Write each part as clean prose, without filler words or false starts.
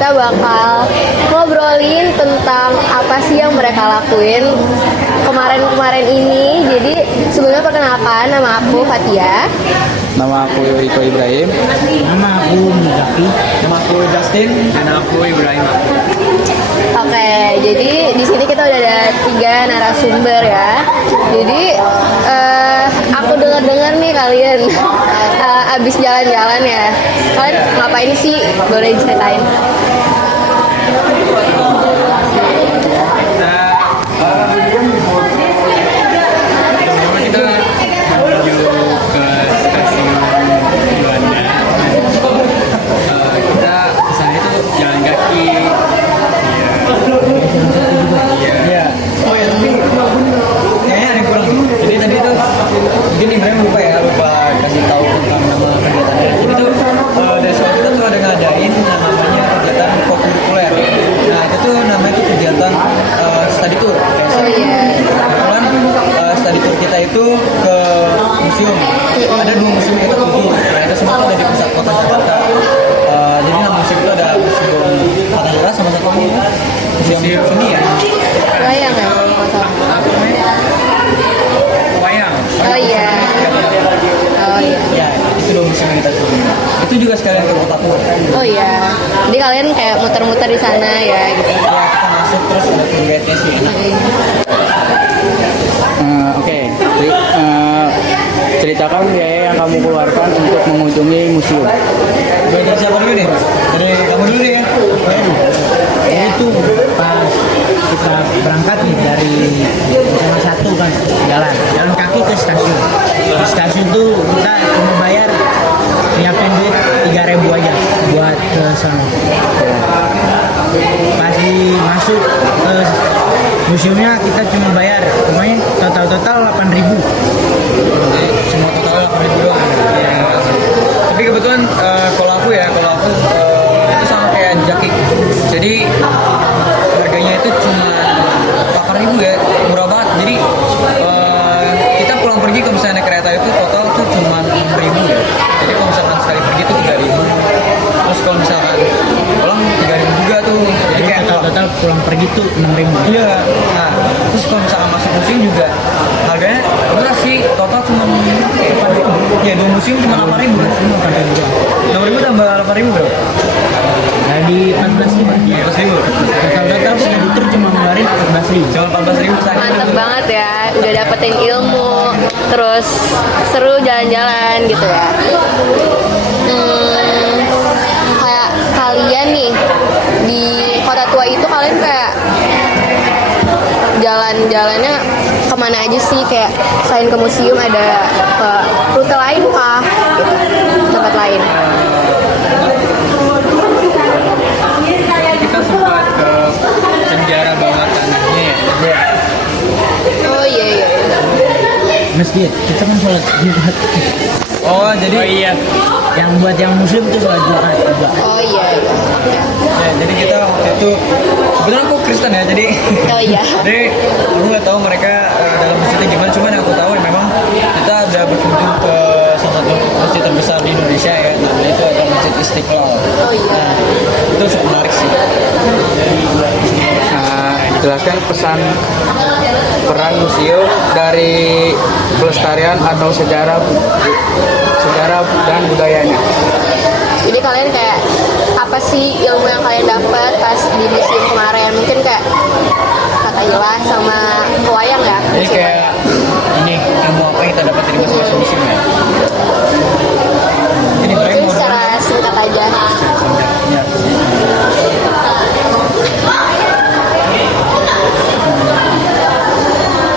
kita bakal ngobrolin tentang apa sih yang mereka lakuin kemarin-kemarin ini. Jadi sebelumnya perkenalkan, nama aku Fatia. Nama aku Iko Ibrahim. Nama aku Muzaki. Nama aku Justin. Dan aku Ibrahim. Oke, jadi di sini kita udah ada 3 narasumber ya. Jadi aku dengar nih kalian abis jalan-jalan ya. Kalian ngapain sih? Boleh diceritain? Mungkin Ibrahim lupa kasih tahu tentang nama kegiatannya. Jadi tuh dari sekolah kita tuh ada ngadain namanya kegiatan kokurikuler. Nah itu tuh namanya tuh kegiatan study tour. Kebetulan study tour kita itu ke museum. Ada 2 museum kita tuju. Nah itu semua tuh ada di pusat kota Jakarta. Jadi nama museum itu ada museum Fathahillah sama satu museum seni ya. Wayang ya? Wayang. Oh iya. Ya, itu 2 museum yang kita tuju. Itu juga sekalian ke kota tua. Oh iya. Jadi kalian kayak muter-muter di sana ya gitu. Ya, kita masuk terus ada tour guide-nya sih enak. Oke. Ceritakan biaya yang kamu keluarkan untuk mengunjungi museum. Dari siapa dulu nih? Dari kamu dulu nih ya. Itu pas kita berangkat nih dari SMA 1 kan jalan kaki ke stasiun. Di stasiun tuh kita cuma bayar nyiapin duit 3.000 aja buat ke sana. Pas masuk ke museumnya kita cuma bayar lumayan total 8.000. Semua total 8.000 doang. Ya. Tapi kebetulan kalau aku itu sama kayak Jaki. Jadi harganya itu cuma 8.000 ya, murah banget. Jadi kita pulang pergi kalau misalnya naik kereta itu total tuh cuma 6.000 ya. Jadi kalau misalkan sekali pergi itu 3.000. Terus kalau misalkan pulang 3.000 juga tuh. Jadi kayak total pulang pergi tuh 6.000. iya. Nah, terus kalau misalkan masuk museum juga harganya murah sih, total cuma 8.000. Ya 2 museum cuma 8.000 kan? 6.000 tambah 8.000 berapa? Jadi 14.000. 14.000. Total sekali tur cuma ngeluarin 14.000. Cuma 14.000 saja. Mantep banget ya, udah dapetin ilmu, terus seru jalan-jalan gitu ya. Kayak kalian nih di kota tua itu kalian kayak jalan-jalannya kemana aja sih? Kayak selain ke museum ada ke rute lain kah? Gitu, tempat lain. Kita sempat ke sejarah bawah tanahnya ya. Oh iya. Masjid, kita kan sholat Jumat. Oh jadi iya. Yang buat yang muslim tuh sholat Jumat juga. Oh iya. ya, jadi kita waktu itu sebenarnya aku Kristen ya, jadi Oh iya. jadi aku nggak tahu mereka dalam masjidnya gimana, cuman yang aku tahu memang kita ada berkunjung ke salah satu masjid terbesar di Indonesia ya, namanya itu adalah Masjid Istiqlal. Oh iya. Itu cukup menarik sih. Jelaskan peran museum dari pelestarian atau sejarah dan budayanya. Jadi kalian kayak apa sih ilmu yang kalian dapat pas di museum kemarin? Mungkin kayak Fathahillah sama wayang ya? Jadi kayak ini ilmu apa yang kita dapat dari masing-masing museum ya. Ini Mungkin secara singkat aja. Ya.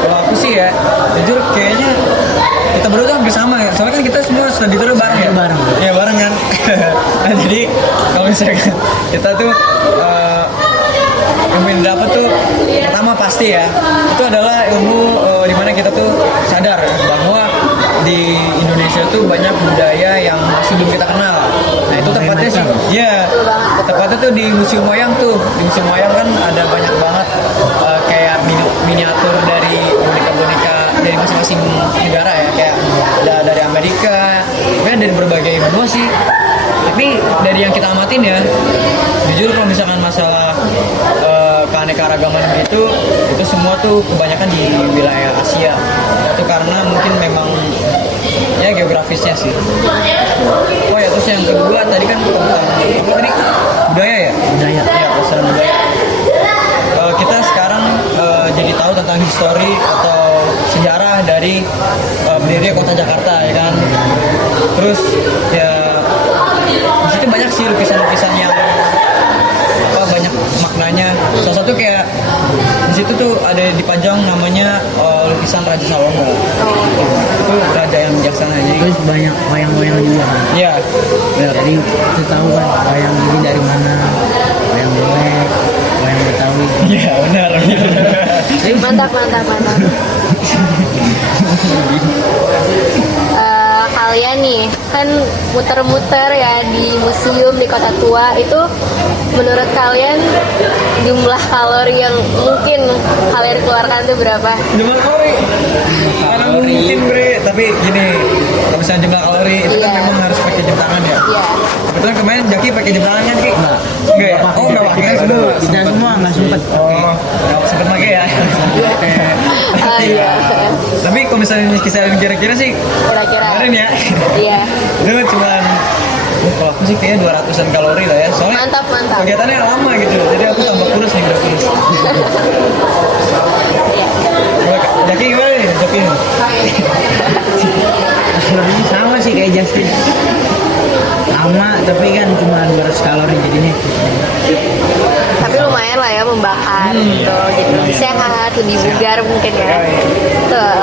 Kalau aku sih ya, jujur kayaknya kita berdua tuh hampir sama ya. Soalnya kan kita semua study tour bareng ya. Ya bareng kan. Nah jadi kalau misalkan kita tuh ilmu yang dapat tuh pertama pasti ya itu adalah ilmu dimana kita tuh sadar bahwa di Indonesia tuh banyak budaya yang masih belum kita kenal. Nah itu tepatnya sih, ya tepatnya tuh di Museum Wayang tuh. Di Museum Wayang kan ada banyak banget kayak miniatur dari boneka-boneka dari masing-masing negara ya, kayak ada dari Amerika, kemudian dari berbagai benua sih. Tapi dari yang kita amatin ya, jujur kalau misalkan masalah keanekaragaman itu semua tuh kebanyakan di wilayah Asia. Itu karena mungkin memang ya geografisnya sih. Oh ya, terus yang kedua tadi kan tentang apa tadi, budaya ya? Budaya. Ya, masalah budaya. Kita sekarang jadi tahu tentang histori atau sejarah dari berdirinya kota Jakarta ya kan. Terus ya di situ banyak sih lukisan-lukisan yang banyak maknanya. Salah satu kayak di situ tuh ada dipajang namanya lukisan Raja Salomo. Itu raja yang bijaksana. Jadi Terus banyak wayang-wayang juga. iya. Jadi kita tahu kan wayang ini dari mana, wayang golek, wayang Betawi. Iya, benar. Mantap. Kalian nih kan muter-muter ya di museum di Kota Tua, itu menurut kalian jumlah kalori yang mungkin kalian keluarkan itu berapa? Jumlah kalori. Karena mungkin bre, tapi gini, kalau misalnya jumlah kalori itu kan Iya. memang harus pakai jam tangan ya. Iya. Kebetulan kemarin Jaki pakai jam tangan kan Ki? Enggak ya? Oh enggak pakai. Aduh, Kita semua nggak sempet. Oh, nggak sempet pakai ya. Iya. Tapi kalau misalnya kisaran kira-kira sih Kira-kira. kemarin ya. Iya. Itu cuman kalau aku sih kayaknya 200-an kalori lah ya. Soalnya Mantap. kegiatannya lama gitu. Jadi aku tambah kurus nih, udah kurus. Jaki gimana nih? Jaki nih? Kalorinya sama sih kayak Justin. Sama, tapi kan cuma 200 kalori jadinya. Tapi lumayan lah ya membakar gitu. Jadi lebih sehat, lebih bugar mungkin ya. Betul.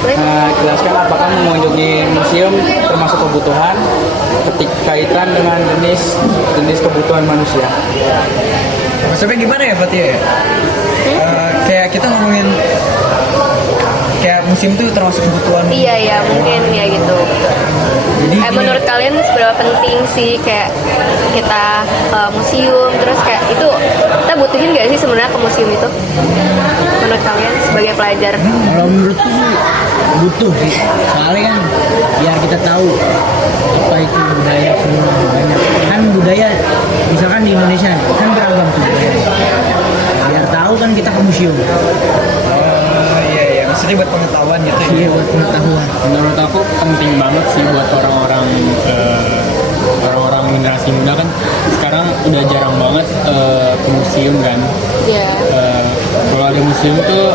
Terus Jelaskan apakah mengunjungi museum termasuk kebutuhan kaitan dengan jenis kebutuhan manusia. Maksudnya gimana ya Fatia ya? Kayak kita ngomongin kayak museum tuh termasuk kebutuhan. iya mungkin ya gitu. Menurut kalian seberapa penting sih kayak kita museum, terus kayak itu kita butuhin gak sih sebenarnya ke museum itu? Menurut kalian sebagai pelajar? Kalau menurutku sih butuh sih. Soalnya kan biar kita tahu apa itu budaya semua banyak. Kan budaya misalkan di Indonesia kan beragam tuh budaya. Biar tahu kan kita ke museum. Iya, maksudnya buat pengetahuan gitu ya. Iya buat pengetahuan. Menurut aku penting banget sih buat orang-orang generasi muda kan sekarang udah jarang banget ke museum kan. Iya. Kalau ada museum tuh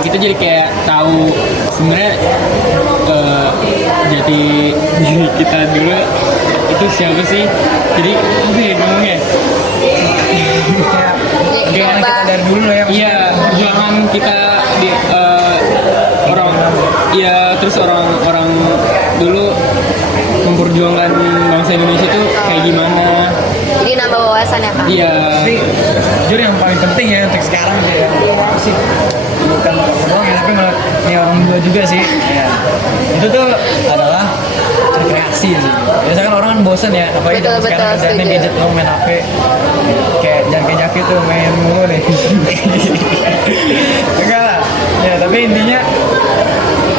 kita jadi kayak tahu sebenarnya jadi diri kita dulu itu siapa sih. Jadi apa ya ngomongnya? Kayak kita dari dulu lah ya. Iya, perjuangan kita di terus orang dulu memperjuangkan bangsa Indonesia itu kayak gimana. Jadi nambah wawasan ya Kak? Iya. Tapi jujur yang paling penting ya untuk sekarang gitu ya. Aku sih bukan untuk doang ya, tapi malah ya orang tua juga sih. Ya. Itu tuh adalah rekreasi sih. Biasanya kan orang kan bosan ya, apalagi Betul, zaman sekarang betul, main setuju. gadget doang, main HP. Kayak jangan kayak Jaki tuh main mulu nih. Enggak lah. Ya, tapi intinya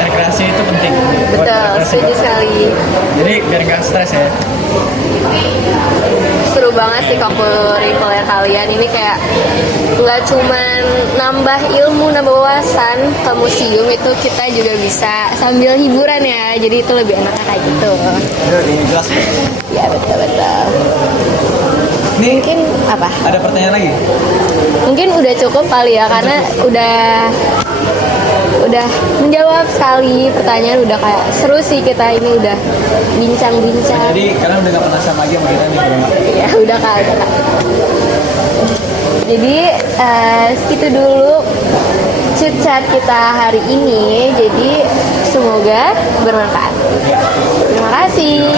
rekreasi itu penting. Buat Betul, rekreasi. setuju sekali. Jadi biar nggak stres ya. Seru banget sih kurikuler kalian ini, kayak nggak cuman nambah ilmu, nambah wawasan. Ke museum itu kita juga bisa sambil hiburan ya, jadi itu lebih enaknya kayak gitu. Jelas. Ya betul. Nih, Mungkin apa? ada pertanyaan lagi? Mungkin udah cukup kali ya, karena udah menjawab sekali pertanyaan, udah kayak seru sih kita ini udah bincang-bincang. Jadi kalian udah gak penasaran lagi sama kita nih? Ya udah Kak. Jadi segitu dulu chit chat kita hari ini. Jadi semoga bermanfaat. Terima kasih.